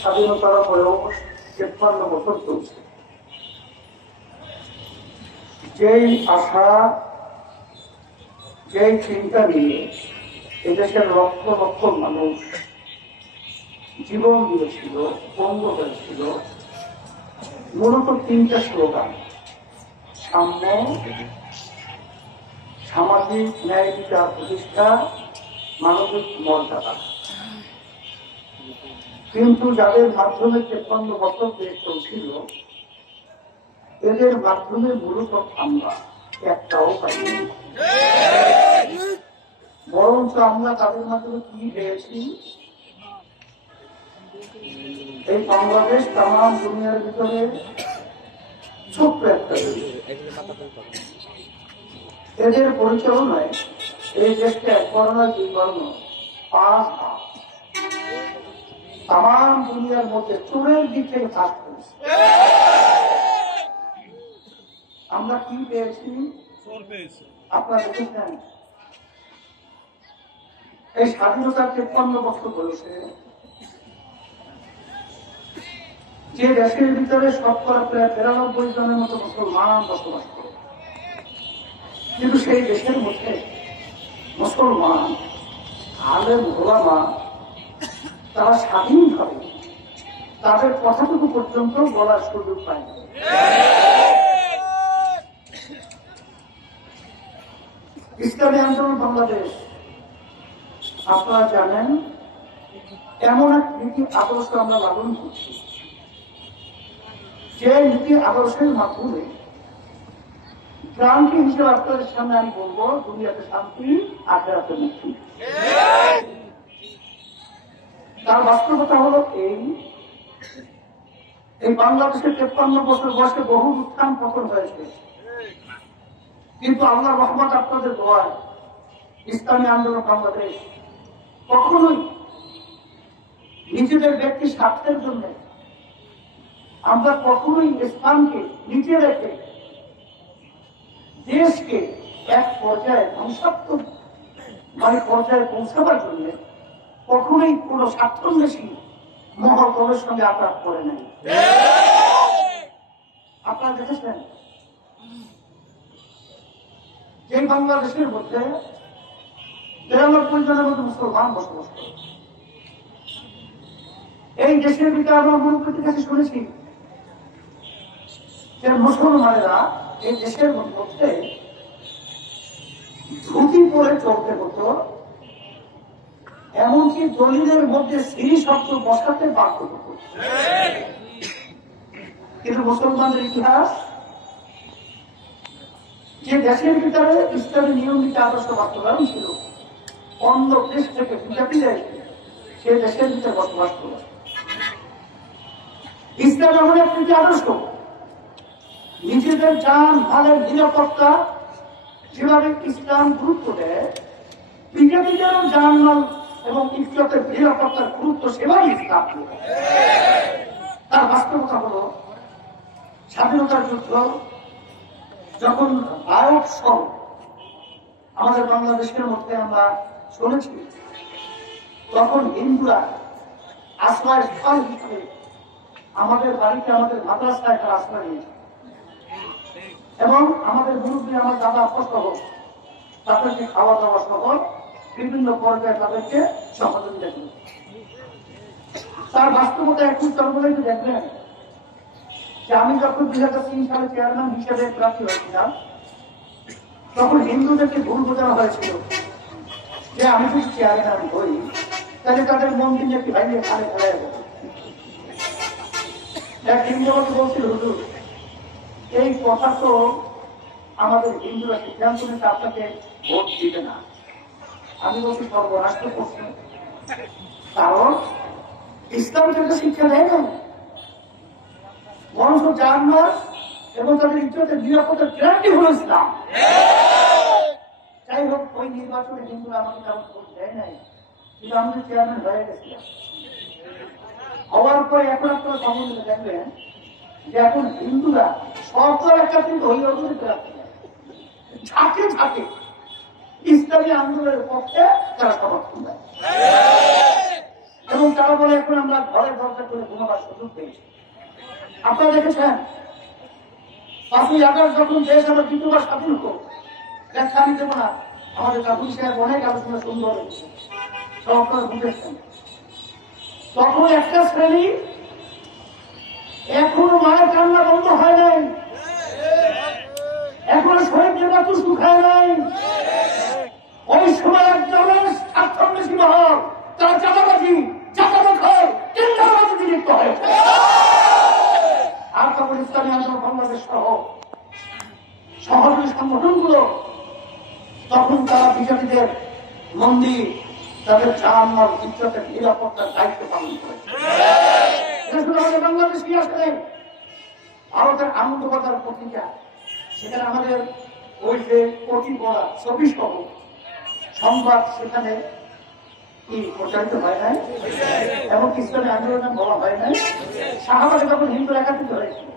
স্বাধীনতার বয়স ৫৩ বছর চলছে। যেই আশা, যেই চিন্তা নিয়ে এদেশের লক্ষ লক্ষ মানুষ জীবন দিয়েছিল, বন্ধ হয়েছিল, মূলত তিনটা স্লোগান: সাম্য, সামাজিক ন্যায় বিচার প্রতিষ্ঠা, মানবিক মর্যাদা। কিন্তু যাদের মাধ্যমে ৫৩ বছর দেশ চলছিল, এদের মাধ্যমে মূলত আমরা একটাও পাইনি। বরঞ্চ আমরা তাদের মাধ্যমে কি পেয়েছি? এই বাংলাদেশ তামাম দুনিয়ার ভিতরে ছোট্ট একটা দেশ। এদের পরিচালনায় এই দেশকে এক বর্ণায় দুই বর্ণ, ৫ ভাগ তামাম দুনিয়ার মধ্যে চোরের দিক থেকে কাজ করেছে। আমরা কি পেয়েছি? আপনারা দেখেছেন, এই স্বাধীনতার ৫৩ বছর বয়সে যে দেশের ভিতরে শতকরা প্রায় ৯৩ জনের মতো মুসলমান বসবাস করে, কিন্তু সেই দেশের মধ্যে মুসলমান আলেম ওলামা তারা স্বাধীনভাবে তাদের কথাটুকু পর্যন্ত বলার সুযোগ পায় না। ইসলামী আন্দোলন বাংলাদেশ, আপনারা জানেন, এমন এক নীতি আদর্শ আমরা লালন করছি, যে নীতি আদর্শের মাধ্যমে ক্রান্তি হিসেবে আপনাদের সামনে আমি বলবো, দুনিয়াতে শান্তি, আখিরাতে মুক্তি। তার বাস্তবতা হলো এই বাংলাদেশের ৫৩ বছর বয়সে বহু উত্থান পতন হয়েছে, কিন্তু আল্লাহর রহমত, আপনাদের দোয়ায় ইসলামী আন্দোলন বাংলাদেশ কখনোই নিজেদের ব্যক্তি স্বার্থের জন্য আমরা কখনোই ইসলামকে নিচে রেখে দেশকে এক পর্যায়ে ধ্বংসাত্মক পর্যায়ে পৌঁছাবার জন্য কখনোই কোন স্বার্থন্বেষী মহলের সঙ্গে আঘাত করে নাই। আপনারা দেখেছেন, যে বাংলাদেশের মধ্যে ৯৩ জনের মধ্যে মুসলমান বসবাস করে, এই দেশের ভিতরে আমরা মুরব্বীদের কাছে শুনেছি যে মুসলমানেরা এই দেশের মধ্যে ধুতি পরে চলতে হতো, এমনকি দলিলের মধ্যে শ্রী শব্দ বসাতে বাধ্য হতো। কিন্তু মুসলমানদের ইতিহাস, যে দেশের ভিতরে ইসলামী নিয়ম নীতি আদর্শ বাস্তবায়ন ছিল, অন্য দেশ থেকে বিজাতিরা সে দেশের ভিতরে বসবাস করে। ইসলাম এমন এক নীতি আদর্শ, নিজেদের জান মালের নিরাপত্তা যেভাবে ইসলাম গুরুত্ব দেয়, বিজাতিদেরও জান মাল এবং ইজ্জতের নিরাপত্তার গুরুত্ব সেভাবে ইসলাম দেয়। তার বাস্তবতা হল, স্বাধীনতার যুদ্ধ যখন ভারত সহ আমাদের বাংলাদেশের মধ্যে আমরা শুনেছি, তখন হিন্দুরা আশ্রয় স্থল হিসেবে আমাদের বাড়িতে, আমাদের মাদ্রাসায় একটা আশ্রয় নিয়েছে, এবং আমাদের মুরব্বী, আমার দাদা সহ তাদেরকে খাওয়া দাওয়া সহ বিভিন্ন পর্যায়ে তাদেরকে সহযোগিতা করে। তার বাস্তবতা একটু তরফে দেখবেন যে আমি যখন ২০০৩ সালে চেয়ারম্যান হিসেবে প্রার্থী হয়েছিলাম, তখন হিন্দুদেরকে ভুল বোঝানো হয়েছিল যে আমি যদি চেয়ারম্যান হই তাহলে তাদের মন্দির একটি ভাইয়ে খালে ফেলাই যাবে। এক হিন্দু আমাকে বলছিল, হুজুর এই কথা তো আমাদের হিন্দুরা সিদ্ধান্ত নিতে আপনাকে ভোট দিবে না। আমি বলছি সর্বরাষ্ট্র প্রশ্ন, কারণ ইসলাম কিন্তু শিক্ষা দেয় না, বরঞ্চ জান্নাত এবং তাদের ইজ্জতের নিরাপত্তার গ্যারান্টি হল ইসলাম। যাই হোক, ওই নির্বাচনে হিন্দুরা আমাকে তেমন ভোট দেয় নাই, কিন্তু আমি তো চেয়ারম্যান হয়ে গেছিলাম। হওয়ার পরে এখন আপনারা খবর নিয়ে দেখবেন যে এখন হিন্দুরা সকল একাত্রিত হয়ে ঝাঁকে ঝাঁকে ইসলামী আন্দোলনের পক্ষে তারা সমর্থন দেয়, এবং তারা বলে এখন আমরা ঘরে ঘর করে ঘুমাবার সুযোগ পেয়েছে। আপনারা দেখেছেন 5ই আগস্ট যখন দেশ আমার দ্বিতীয়বার স্বাধীন হোক, ব্যাখ্যা আমি দেবো না, আমাদের কাকুল সাহেব অনেক আলোচনা সুন্দর হয়েছে, সব আপনারা বুঝেছেন। তখন একটা শ্রেণী এখনো মায়ের কান্না বন্ধ হয় নাই, এখনো শহীদদের মতো শুকায় নাই। ওই সময় একজনের স্বার্থন্বেষী মহল তারা চাঁদাবাজি, চাঁদাবাজি, টেন্ডারবাজিতে লিপ্ত হয়েছে। আর তখন ইসলামী আন্দোলন বাংলাদেশ সহ সহযোগী সংগঠনগুলো তখন তারা বিজেপিদের মন্দির, তাদের জানমাল, ইজ্জতের নিরাপত্তার দায়িত্ব পালন করেছে। আমাদের বাংলাদেশ কি আসলে ভারতের আনন্দবাজার পত্রিকা, সেখানে আমাদের ওই যে কোটি বড়া 24 সংবাদ সেখানে কি প্রচারিত হয় নাই, এবং ইসলামী আন্দোলন বলা হয় নাই। শাহবাগে যখন হিন্দু একাত্রিত হয়েছিল